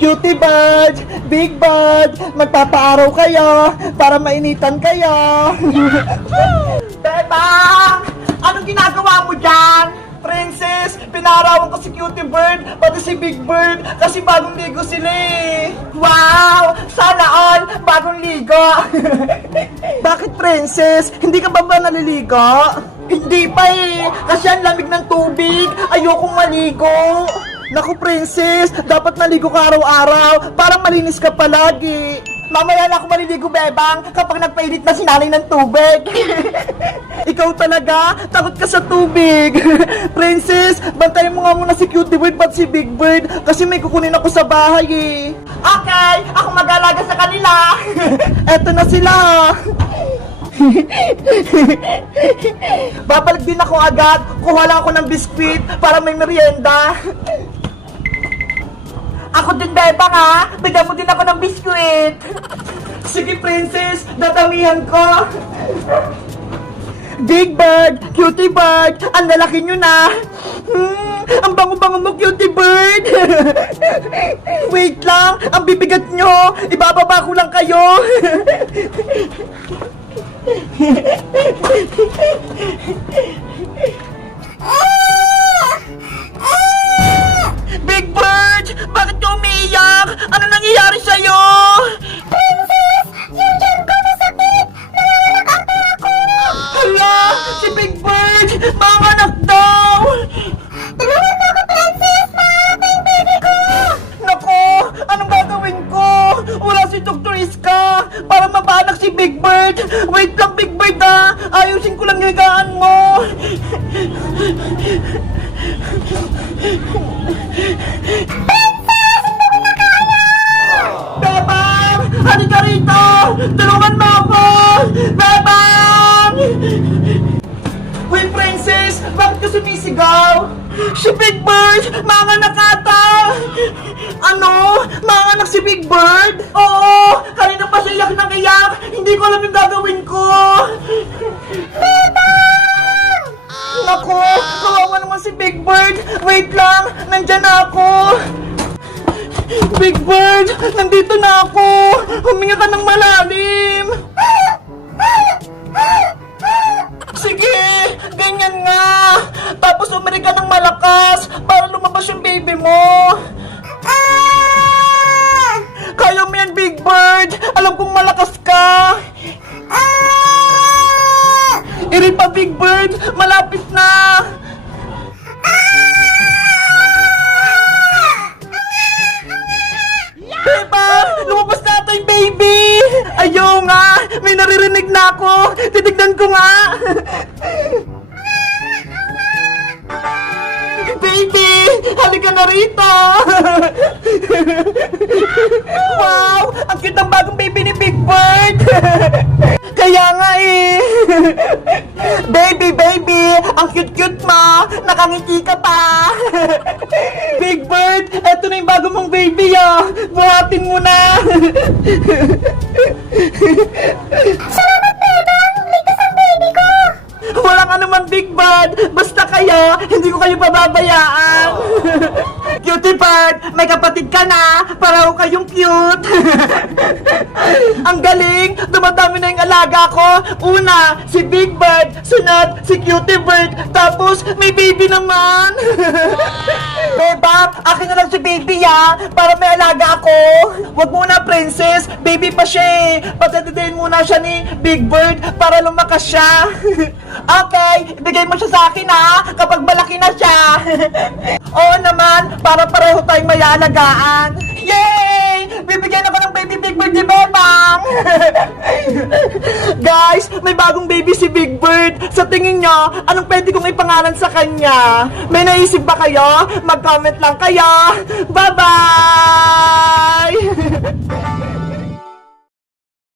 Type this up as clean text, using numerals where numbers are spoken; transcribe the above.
Cutie Bird, Big Bird, magpapaaraw kayo para mainitan kayo. Bebang! Anong ginagawa mo dyan? Princess, pinarawan ko si Cutie Bird, pati si Big Bird, kasi bagong ligo sila eh. Wow! Sana all, bagong ligo. Bakit, Princess? Hindi ka ba naliligo? Hindi pa eh, kasi ang lamig ng tubig, ayokong maligo. Naku, Princess, dapat naligo ka araw-araw para malinis ka palagi. Mamaya na ako maliligo, Bebang, kapag nagpainit na si nanay ng tubig. Ikaw talaga, takot ka sa tubig. Princess, bantayan mo nga muna si Cutie Bird at si Big Bird kasi may kukunin ako sa bahay eh. Okay, ako mag-alaga sa kanila. Eto na sila. Babalik din ako agad, kuha lang ako ng biskwit para may merienda. Ako din, Bebang ha, bigyan mo din ako ng biskwit. Sige, Princess, dadamihan ko. Big Bird, Cutie Bird, ang lalaki nyo na. Ang bango-bango mo, Cutie Bird. Wait lang, ang bibigat nyo, ibababa ko lang kayo. Big Bird, bakit ka umiiyak? Ano nangyayari sa'yo? Princess! Yung tiyan ko masakit! Nanganganak ako! Hala, si Big Bird, manganak daw. Tulungan mo ako, Princess! Mahal yung baby ko! Naku, anong gagawin ko? Wala si Dr. Iska para mapanak si Big Bird. Wait lang, Big Bird ha. Ayusin ko lang yung higaan mo. Princess! Hindi ko na kaya! Bebang! Halika rito! Tulungan mo ako! Bebang! Uy, Princess! Bakit ka sumisigaw? Si Big Bird! Manganak ata! Ano? Manganak si Big Bird? Oo! Kanina pa siya iyak ng iyak! Hindi ko alam yung gagawin ko! Bebang! Naku! Kawawa naman si Big Bird! Wait lang! Nandyan na ako! Big Bird! Nandito na ako! Huminga ka ng malalim! Sige! Ganyan nga! Tapos umiri ka ng malakas para lumabas yung baby mo! Ah! Kaya mo yan, Big Bird! Alam kong malakas ka! Ah! Iri pa, Big Bird! Malapit na! Beba! Lumabas na ito yung baby! Ayaw nga! May naririnig na ako! Titignan ko nga! Baby! Halika na rito! Wow! Ang cute ng bagong baby ni Big Bird! Kaya nga eh! Baby, baby! Ang cute-cute mo! Nakangiti ka pa! Big Bird! Eto na yung bago mong baby ah! Buhatin mo na! Salamat, Bebang! Ligtas ang baby ko! Walang anuman, Big Bird! Basta kayo, hindi ko kayo pababayaan! Cutie Bird, may kapatid ka na! Pareho kayong cute! Ang galing! Dumadami na yung alaga ko! Una, si Big Bird! Sunod, si Cutie Bird! Tapos, may baby naman! Beba, akin na lang si baby ya! Para may alaga ako! Wag muna, Princess! Baby pa siya eh! Patatidayin muna siya ni Big Bird para lumakas siya! Okay, ibigay mo siya sa akin ha, kapag malaki na siya. Oo naman, para pareho tayong may alagaan. Yay! Bibigyan ako ng baby Big Bird ni Bebang. Guys, may bagong baby si Big Bird. Sa tingin nyo, anong pwede kong ipangalan sa kanya? May naisip ba kayo? Mag-comment lang kayo. Bye-bye!